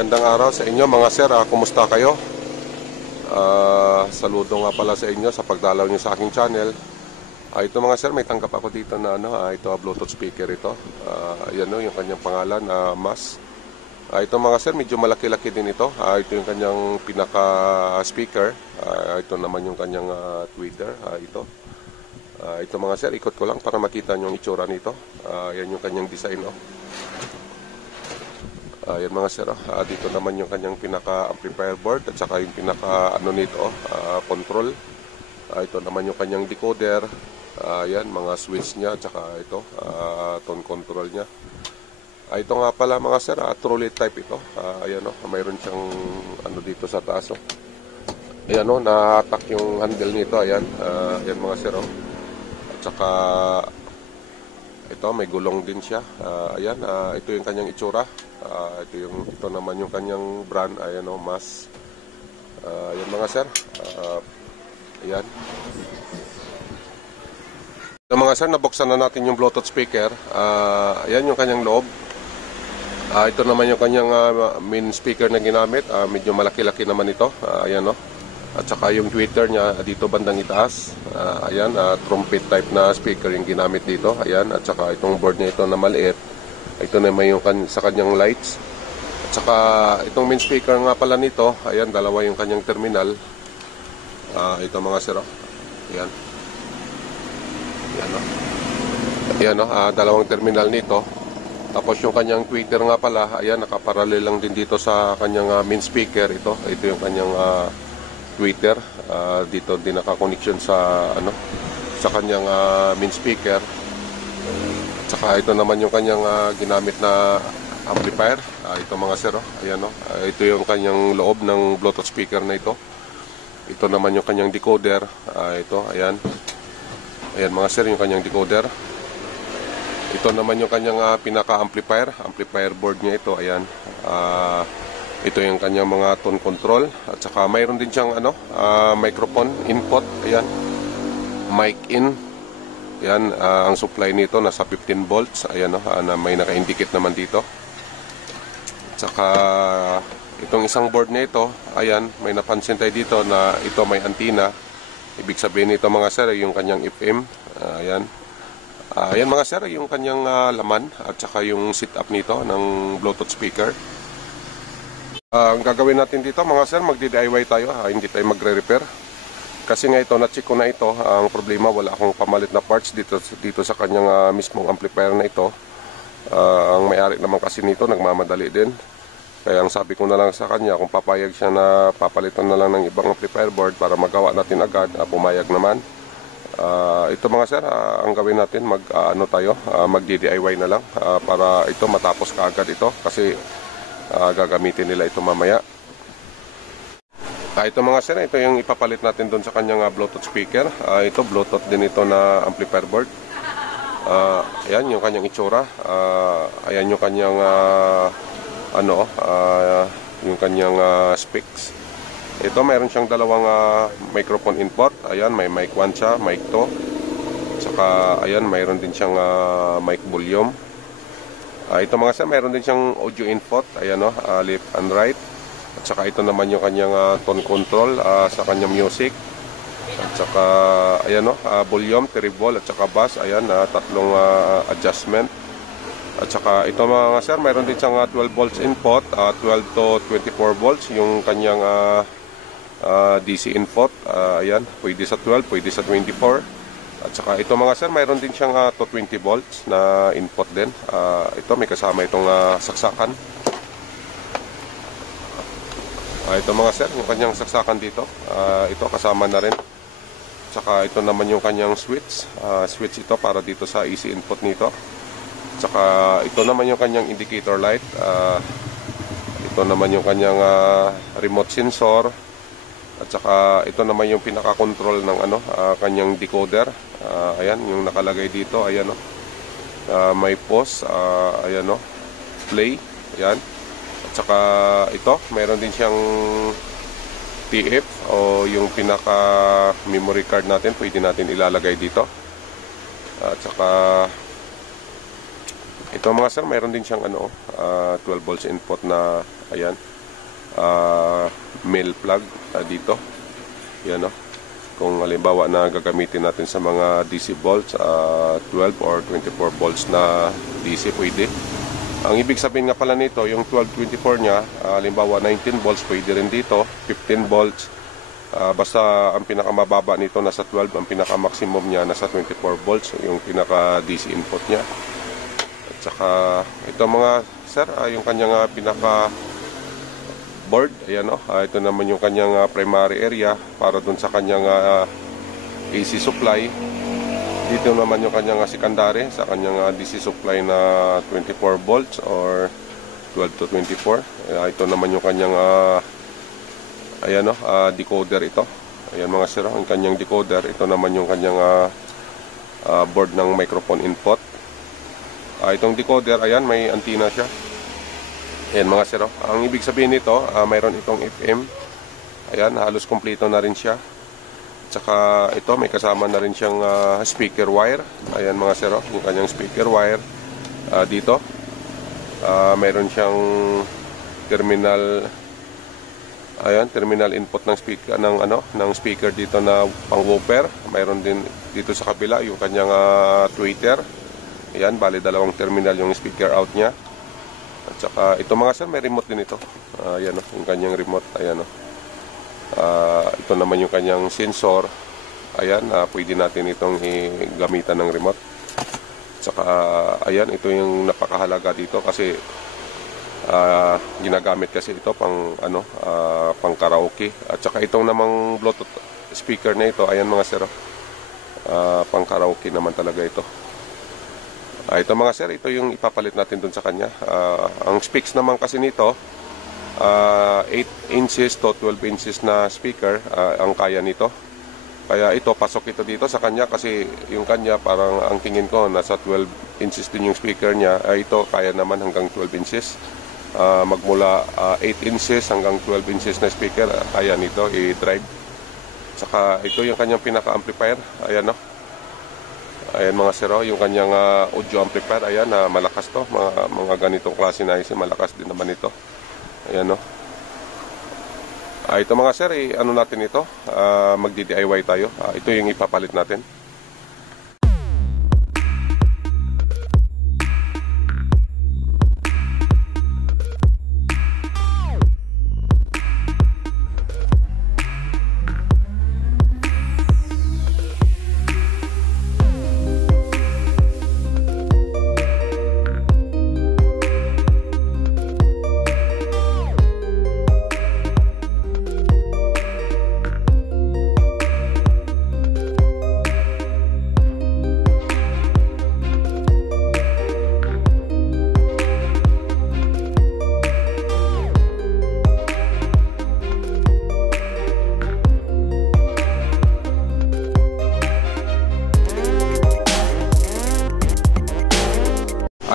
Gandang araw sa inyo mga sir, kumusta kayo? Saludo nga pala sa inyo sa pagdalaw nyo sa aking channel. Ito mga sir, may tanggap ako dito na ito Bluetooth speaker ito. Ayan yung kanyang pangalan, MAS. Ito mga sir, medyo malaki-laki din ito. Ito yung kanyang pinaka speaker. Ito naman yung kanyang tweeter. Ito mga sir, ikot ko lang para makita nyo yung itsura nito. Yan yung kanyang design. Yan mga sir, dito naman yung kanyang pinaka amplifier board at saka yung pinaka nito, control. Ito naman yung kanyang decoder. Yan mga switch niya at saka ito, tone control niya. Ito nga pala mga sir, trolley type ito. Ayan mayroon siyang dito sa taas. Ayan na-attack yung handle nito. Ayan, ayan mga sir. At saka ito may gulong din siya. Ayan, ito yung kanyang itsura. Ito naman yung kanyang brand. Ayan MAS. Ayan mga sir. Ayan. So, mga sir, nabuksan na natin yung Bluetooth speaker. Ayan yung kanyang loob. Ito naman yung kanyang main speaker na ginamit. Medyo malaki-laki naman ito. Ayan At saka yung tweeter niya dito bandang itaas. Ayan, trumpet type na speaker yung ginamit dito. Ayan, at saka itong board niya ito na maliit. Ito naman yung sa kanyang lights. At saka itong main speaker nga pala nito. Ayan, dalawa yung kanyang terminal. Ito mga sir. Ayan. Ayan dalawang terminal nito. Tapos yung kanyang tweeter nga pala, ayan, nakaparallel lang din dito sa kanyang main speaker. Ito yung kanyang tweeter. Dito din naka-connection sa sa kanyang main speaker. At saka ito naman yung kanyang ginamit na amplifier. Ito mga sir, ayan ito yung kanyang loob ng Bluetooth speaker na ito. Ito naman yung kanyang decoder. Ito, ayan. Ayan mga sir, yung kanyang decoder. Ito naman yung kanyang pinaka-amplifier. Amplifier board niya ito. Ayan. Ito yung kanyang mga tone control. At saka mayroon din siyang microphone input. Ayan. Mic in. Ayan. Ang supply nito nasa 15 volts. Ayan na may naka-indicate naman dito. At saka itong isang board na ito. Ayan. May napansin tayo dito na ito may antenna. Ibig sabihin nito mga sir yung kanyang FM. Ayan. Ayan mga sir yung kanyang laman at saka yung setup nito ng Bluetooth speaker. Ang gagawin natin dito mga sir, magdi-DIY tayo. Hindi tayo magre-repair. Kasi nga ito, na-check ko na ito. Ang problema, wala akong pamalit na parts dito sa kanyang mismong amplifier na ito. Ang may-ari naman kasi nito, nagmamadali din. Kaya ang sabi ko na lang sa kanya, kung papayag siya na papalitan na lang ng ibang amplifier board para magawa natin agad, pumayag naman. Ito mga sir, ang gawin natin, magdi-DIY na lang para ito matapos kaagad ito kasi gagamitin nila ito mamaya. Ito mga sir, ito yung ipapalit natin doon sa kanyang Bluetooth speaker. Ito Bluetooth din ito na amplifier board. Ayan yung kanyang itsura. Ayan yung kanyang yung kanyang specs. Ito mayroon siyang dalawang microphone input. Ayan, may mic 1 siya, mic 2. Saka ayan, mayroon din siyang mic volume. Ito mga sir, mayroon din siyang audio input. Ayan left and right. At saka ito naman yung kanyang tone control sa kanyang music. At saka ayan volume, treble at saka bass. Ayan, tatlong adjustment. At saka ito mga sir, mayroon din siyang 12 volts input, 12 to 24 volts yung kanyang DC input. Ayan, pwede sa 12, pwede sa 24. At saka ito mga sir, mayroon din siyang to 20 volts na input din. Ito may kasama itong saksakan. Ito mga sir, yung kanyang saksakan dito. Ito kasama na rin. At saka ito naman yung kanyang switch. Switch ito para dito sa AC input nito. Saka ito naman yung kanyang indicator light. Ito naman yung kanyang remote sensor. At saka ito naman yung pinaka-control ng kanyang decoder. Ayan yung nakalagay dito. Ayan may pause. Ayan play. Ayan. At saka ito, mayroon din siyang TF o yung pinaka-memory card natin. Pwede natin ilalagay dito. At saka ito mga sir, mayroon din siyang 12 volts input na Ayan. Male plug dito. Yan, no? Kung halimbawa na gagamitin natin sa mga DC volts, 12 or 24 volts na DC pwede. Ang ibig sabihin nga pala nito, yung 12-24 niya, halimbawa 19 volts pwede rin dito, 15 volts. Basta ang pinakamababa nito nasa 12, ang pinaka-maximum niya nasa 24 volts, yung pinaka-DC input niya. At saka ito mga sir, yung kanyang pinaka board, ayan, no? Ito naman yung kanyang primary area para dun sa kanyang AC supply. Dito naman yung kanyang secondary sa kanyang DC supply na 24 volts or 12 to 24. Ito naman yung kanyang ayan, no? Decoder ito. Ayan mga sir, ang kanyang decoder. Ito naman yung kanyang board ng microphone input. Itong decoder, ayan, may antenna siya. Ayan mga sir, ang ibig sabihin nito, mayroon itong FM. Ayan, halos kompleto na rin siya. Tsaka ito, may kasama na rin siyang speaker wire. Ayan mga sir, yung kanyang speaker wire. Dito, mayroon siyang terminal. Ayan, terminal input ng speaker ng speaker dito na pang woofer. Mayroon din dito sa kabila yung kanyang tweeter. Ayan, bali dalawang terminal yung speaker out niya. At saka ito mga sir, may remote din ito. Ayan, no, yung kanyang remote. Ayan, no. Ito naman yung kanyang sensor. Ayan, pwede natin itong gamitan ng remote. At saka ayan, ito yung napakahalaga dito kasi ginagamit kasi ito pang pang karaoke. At saka itong namang Bluetooth speaker na ito, ayan mga sir, pang karaoke naman talaga ito. Ito mga sir, ito yung ipapalit natin dun sa kanya. Ang specs naman kasi nito, 8 inches to 12 inches na speaker ang kaya nito. Kaya ito, pasok ito dito sa kanya kasi yung kanya parang ang tingin ko nasa 12 inches din yung speaker niya. Ito kaya naman hanggang 12 inches. Magmula 8 inches hanggang 12 inches na speaker, kaya nito i-drive. Saka ito yung kanyang pinaka-amplifier. Ayan, no? Ayan mga sir, yung kanyang audio amplifier. Ayan, malakas to. Mga ganitong klase na IC, malakas din naman ito. Ayan, no? Ito mga sir, ano natin ito? Magdi-DIY tayo. Ito yung ipapalit natin.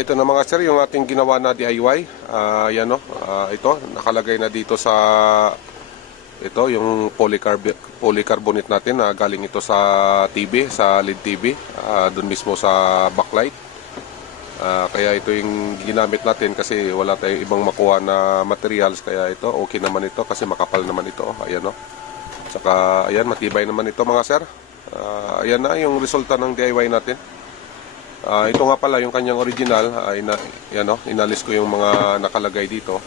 Ito na mga sir, yung ating ginawa na DIY. Yan, no? Ito, nakalagay na dito sa ito, yung polycarbonate natin na galing ito sa TV, sa LED TV, dun mismo sa backlight. Kaya ito yung ginamit natin kasi wala tayong ibang makuha na materials. Kaya ito, okay naman ito kasi makapal naman ito. Ayan, no? Saka, ayan, matibay naman ito mga sir. Ayan na yung resulta ng DIY natin. Ito nga pala yung kanyang original. Yan, no? Inalis ko yung mga nakalagay dito.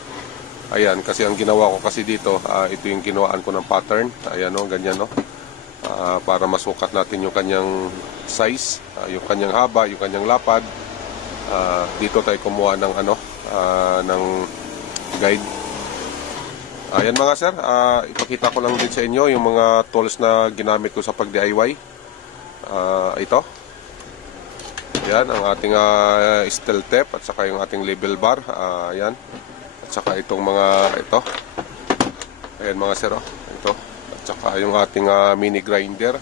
Ayan, kasi ang ginawa ko kasi dito, ito yung ginawaan ko ng pattern. Ayan, no? Ganyan, no? Para masukat natin yung kanyang size, yung kanyang haba, yung kanyang lapad. Dito tayo kumuha ng ng guide. Ayan mga sir, ipakita ko lang din sa inyo yung mga tools na ginamit ko sa pag-DIY. Ito. Yan, ang ating steel tape at saka yung ating label bar. Yan. At saka itong mga ito. Ayan mga sir, ito. At saka yung ating mini grinder.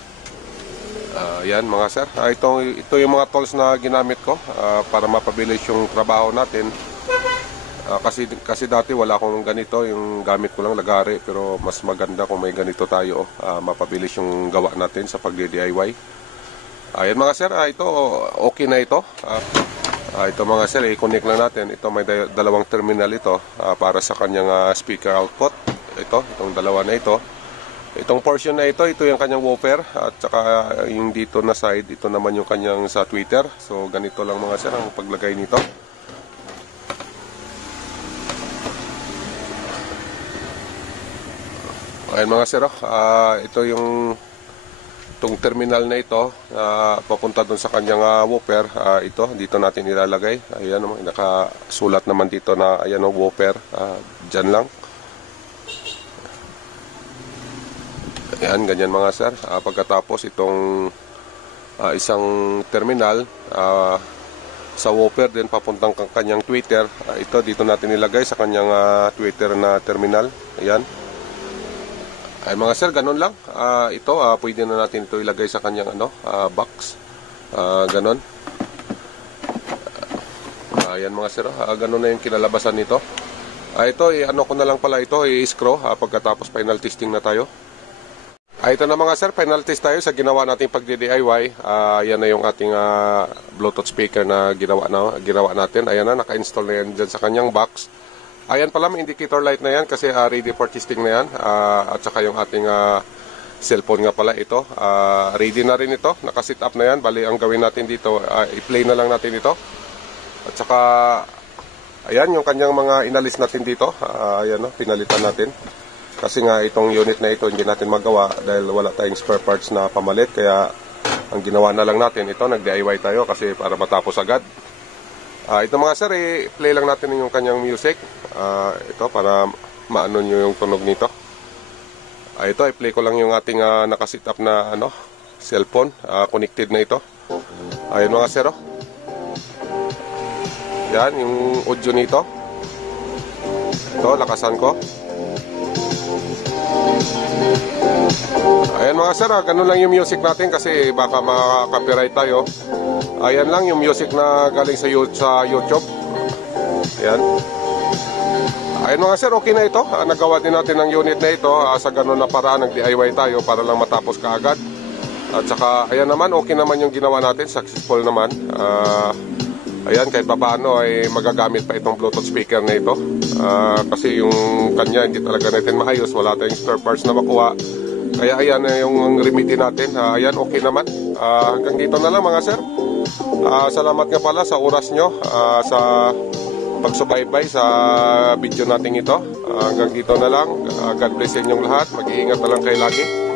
Yan mga sir. Ito yung mga tools na ginamit ko para mapabilis yung trabaho natin. Kasi dati wala akong ganito, yung gamit ko lang lagari, pero mas maganda kung may ganito tayo. Mapabilis yung gawa natin sa pag-DIY. Ayan mga sir, ito okay na ito. Ito mga sir, i-connect lang natin. Ito may dalawang terminal ito para sa kanyang speaker output. Itong dalawa na ito. Itong portion na ito yung kanyang woofer at saka yung dito na side, ito naman yung kanyang sa tweeter. So ganito lang mga sir ang paglagay nito. Ayan mga sir, ito yung itong terminal na ito papunta doon sa kanyang woofer. Ito dito natin ilalagay. Ayan, nakasulat naman dito na ayan ang woofer, dyan lang. Ayan, ganyan mga sir. Pagkatapos itong isang terminal sa woofer din papuntang kanyang tweeter. Ito dito natin ilagay sa kanyang tweeter na terminal. Ayan. Ay mga sir, ganun lang. Ito pwede na natin ito ilagay sa kanyang box. Ganun. Ayan mga sir, ganun na yung kinalabasan nito. Ito ko na lang pala ito, i-screw pagkatapos final testing na tayo. Ito na mga sir, final test tayo sa ginawa nating pagdi-DIY. Yan na yung ating Bluetooth speaker na ginawa natin. Ayan na, naka-install na yan dyan sa kanyang box. Ayan pala, may indicator light na yan kasi ready for testing na yan. At saka yung ating cellphone nga pala ito. Ready na rin ito, naka-sit up na yan. Bali, ang gawin natin dito, i-play na lang natin ito. At saka, ayan yung kanyang mga inalis natin dito. Ayan, pinalitan natin. Kasi nga itong unit na ito hindi natin magawa dahil wala tayong spare parts na pamalit. Kaya ang ginawa na lang natin ito, nag-DIY tayo kasi para matapos agad. Ito mga sir, i-play lang natin yung kanyang music. Ito para maano nyo yung tunog nito. Ito, i-play ko lang yung ating nakasit up na cellphone. Connected na ito. Ayan mga sir. Yan, yung audio nito. Ito, lakasan ko. Ayan mga sir, ganun lang yung music natin kasi baka maka-copyright tayo. Ayan lang yung music na galing sa YouTube. Ayan. Ayan mga sir, okay na ito. Nagawa din natin ang unit na ito sa ganun na paraan, nag-DIY tayo para lang matapos kaagad. At saka, ayan naman, okay naman yung ginawa natin, successful naman. Ayan, kahit papaano ay magagamit pa itong Bluetooth speaker na ito. Kasi yung kanya hindi talaga natin maayos, wala tayong spare parts na makuha. Kaya ayan yung remedy natin. Ayan, okay naman. Hanggang dito na lang mga sir. Salamat nga pala sa oras nyo, sa pagsubaybay sa video natin ito. Hanggang dito na lang. God bless inyong lahat. Mag-iingat na lang kayo lagi.